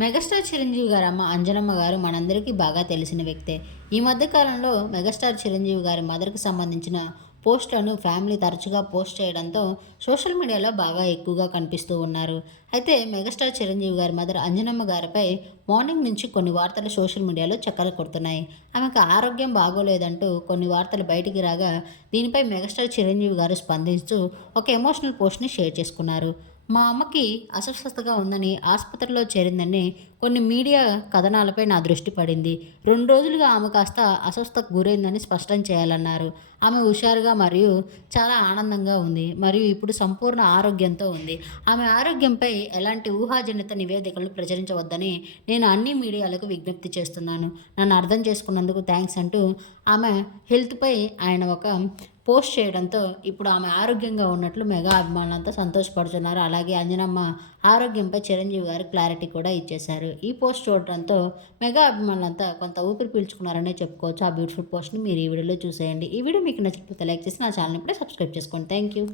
Megastar Chiranjeevi గారు అమ్మ అంజనమ్మ గారు మనందరికీ బాగా తెలిసిన వ్యక్తే. ఈ మధ్యకాలంలో మెగాస్టార్ చిరంజీవి గారి మదర్కి సంబంధించిన పోస్టులను ఫ్యామిలీ తరచుగా పోస్ట్ చేయడంతో సోషల్ మీడియాలో బాగా ఎక్కువగా కనిపిస్తూ ఉన్నారు. అయితే మెగాస్టార్ చిరంజీవి గారి మదర్ అంజనమ్మ గారిపై మార్నింగ్ నుంచి కొన్ని వార్తలు సోషల్ మీడియాలో చక్కలు కొడుతున్నాయి. ఆమెకు ఆరోగ్యం బాగోలేదంటూ కొన్ని వార్తలు బయటికి రాగా దీనిపై మెగాస్టార్ చిరంజీవి గారు స్పందిస్తూ ఒక ఎమోషనల్ పోస్ట్ని షేర్ చేసుకున్నారు. మా అమ్మకి అస్వస్థతగా ఉందని ఆసుపత్రిలో చేరిందని కొన్ని మీడియా కథనాలపై నా దృష్టి పడింది. రెండు రోజులుగా ఆమె కాస్త అస్వస్థకు గురైందని స్పష్టం చేయాలన్నారు. ఆమె హుషారుగా మరియు చాలా ఆనందంగా ఉంది మరియు ఇప్పుడు సంపూర్ణ ఆరోగ్యంతో ఉంది. ఆమె ఆరోగ్యంపై ఎలాంటి ఊహాజనిత నివేదికలు ప్రచురించవద్దని నేను అన్ని మీడియాలకు విజ్ఞప్తి చేస్తున్నాను. నన్ను అర్థం చేసుకున్నందుకు థ్యాంక్స్ అంటూ ఆమె హెల్త్పై ఆయన ఒక పోస్ట్ చేయడంతో ఇప్పుడు ఆమె ఆరోగ్యంగా ఉన్నట్లు మెగా అభిమానులంతా సంతోషపడుతున్నారు. అలాగే అంజనమ్మ ఆరోగ్యంపై చిరంజీవి గారు క్లారిటీ కూడా ఇచ్చేశారు. ఈ పోస్ట్ చూడడంతో మెగా అభిమానులంతా కొంత ఊపిరి పీల్చుకున్నారనే చెప్పుకోవచ్చు. ఆ బ్యూటిఫుల్ పోస్ట్ని మీరు ఈ వీడియోలో చూసేయండి. ఈ వీడియో మీకు నచ్చినట్లయితే లైక్ చేసి నా ఛానల్ ఇప్పుడే సబ్స్క్రైబ్ చేసుకోండి. Thank you